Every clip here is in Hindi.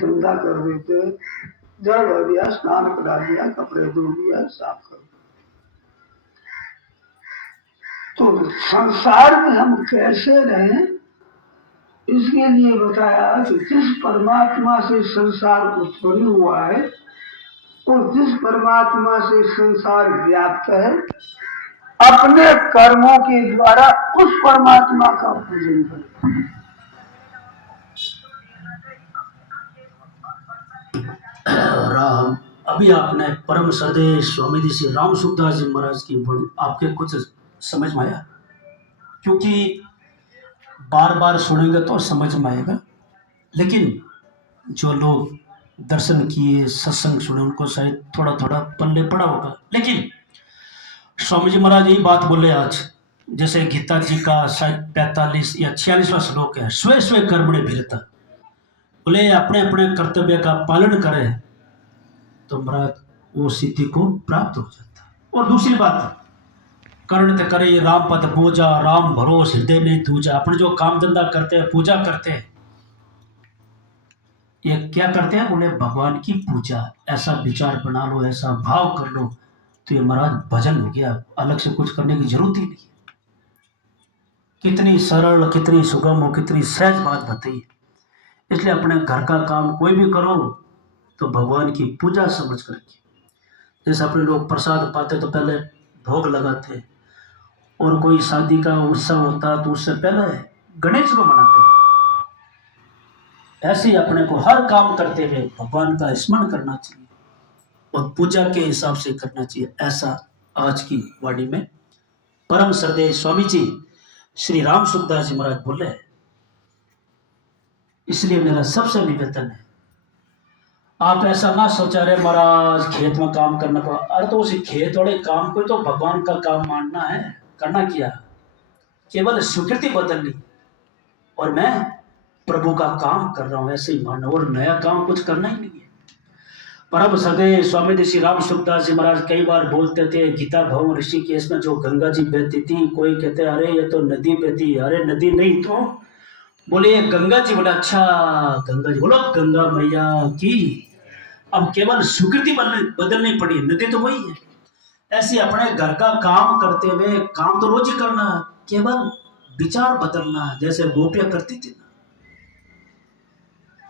धंधा कर देते, जल भर दिया, स्नान करा दिया, कपड़े धो दिया, साफ कर। तो संसार में हम कैसे रहें, इसके लिए बताया कि जिस परमात्मा से संसार उत्पन्न हुआ है और जिस परमात्मा से संसार व्याप्त है, अपने कर्मों के द्वारा उस परमात्मा का पूजन करें। राम, अभी आपने परम श्रद्धेय स्वामी जी श्री राम सुखदास जी महाराज की आपके कुछ समझ में आया? क्योंकि बार बार सुनेंगे तो समझ में आएगा, लेकिन जो लोग दर्शन किए, सत्संग सुने, उनको शायद थोड़ा थोड़ा पल्ले पड़ा होगा। लेकिन स्वामी जी महाराज यही बात बोले आज, जैसे गीता जी का शायद 45 या 46वां श्लोक है, स्वे स्वे कर्मणे भिरता, बोले अपने अपने कर्तव्य का पालन करे तो महाराज वो सिद्धि को प्राप्त हो जाता है। और दूसरी बात, कर्ण ते करे राम पद पूजा, राम भरोस हृदय में दूजा। अपने जो काम धंधा करते हैं, पूजा करते हैं, ये क्या करते हैं? बोले भगवान की पूजा। ऐसा विचार बना लो, ऐसा भाव कर लो, तो ये महाराज भजन हो गया, अलग से कुछ करने की जरूरत ही नहीं। कितनी सरल, कितनी सुगम और कितनी सहज बात बताई। इसलिए अपने घर का काम कोई भी करो तो भगवान की पूजा समझ करके, जैसे अपने लोग प्रसाद पाते तो पहले भोग लगाते, और कोई शादी का उत्सव होता तो उससे पहले गणेश को मनाते हैं। ऐसे ही अपने को हर काम करते हुए भगवान का स्मरण करना चाहिए और पूजा के हिसाब से करना चाहिए। ऐसा आज की वाणी में परम श्रद्धेय स्वामी जी श्री राम सुखदास जी महाराज बोले। इसलिए मेरा सबसे निवेदन है, आप ऐसा ना सोचा रहे महाराज खेत में काम करना पड़ा। अरे तो उस खेत वाले काम को तो भगवान का काम मानना है। करना क्या? केवल स्वीकृति बदलनी, और मैं प्रभु का काम कर रहा हूं ऐसे ही मानना, और नया काम कुछ करना ही नहीं है। परम श्रद्धेय स्वामी जी श्री राम सुखदास जी महाराज कई बार बोलते थे, गीता भवन ऋषिकेश में जो गंगा जी बहती थी, कोई कहते अरे ये तो नदी बहती, अरे नदी नहीं तो बोले ये गंगा जी। बोला अच्छा गंगा जी, बोलो गंगा मैया की। अब केवल स्वीकृति बदलनी पड़ी, नदी तो वही है। ऐसे अपने घर का काम करते हुए, काम तो रोज ही करना, केवल विचार बदलना, जैसे गोपियां करती थी ना,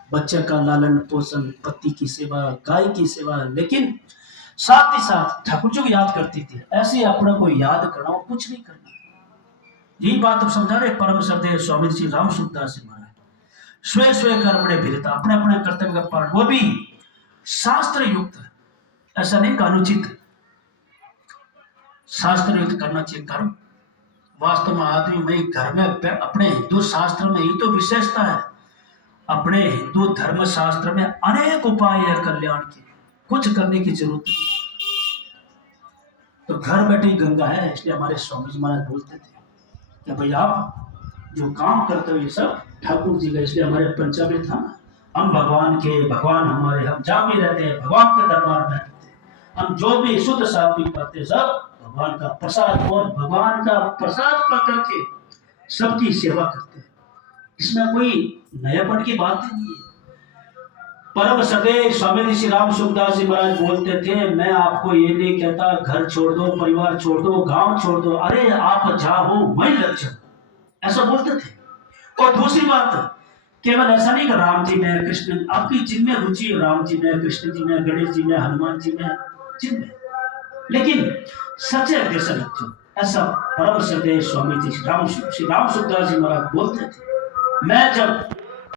बच्चे का लालन पोषण, पति की सेवा, गाय की सेवा, लेकिन साथ ही साथ ठाकुर जी को याद करती थी। ऐसे ही अपने को याद करना और कुछ नहीं करना। यही बात अब समझा रहे परम श्रद्धेय स्वामी श्री राम सुखदास जी महाराज। स्वे स्वे कर्मणे भिरता, अपने अपने कर्तव्य का पालन, वो भी शास्त्र युक्त, ऐसा नहीं कि अनुचित, शास्त्र युक्त करना चाहिए कर्म। वास्तव में आदमी में घर में अपने हिंदू शास्त्र में ही तो विशेषता है। अपने हिंदू धर्म शास्त्र में अनेक उपाय है कल्याण के, कुछ करने की जरूरत नहीं। तो घर बैठी गंगा है। इसलिए हमारे स्वामी जी महाराज बोलते थे कि भाई आप जो काम करते हो ये सब ठाकुर जी का। इसलिए हमारे पंचामृत था ना, हम भगवान के, भगवान हमारे, हम जहाँ भी रहते हैं भगवान के दरबार में रहते हैं। हम जो भी शुद्ध सात्विक पाते हैं सब भगवान का प्रसाद, और भगवान का प्रसाद पा करके सबकी सेवा करते हैं। इसमें कोई नयापन की बात नहीं है। परम श्रद्धेय स्वामी जी श्री राम सुखदास जी महाराज बोलते थे, मैं आपको ये नहीं कहता घर छोड़ दो, परिवार छोड़ दो, गांव छोड़ दो, अरे आप जहां हो वहीं लग जाओ, ऐसा बोलते थे। और दूसरी बात, केवल ऐसा नहीं कि राम जी में, कृष्ण, आपकी जिनमें रुचि है, राम जी में, कृष्ण जी में, गणेश जी में, हनुमान जी में, जिनमें, लेकिन सच्चे हृदय से रखो। ऐसा परम श्रद्धेय स्वामी जी श्री राम सुखदास जी महाराज बोलते थे। मैं जब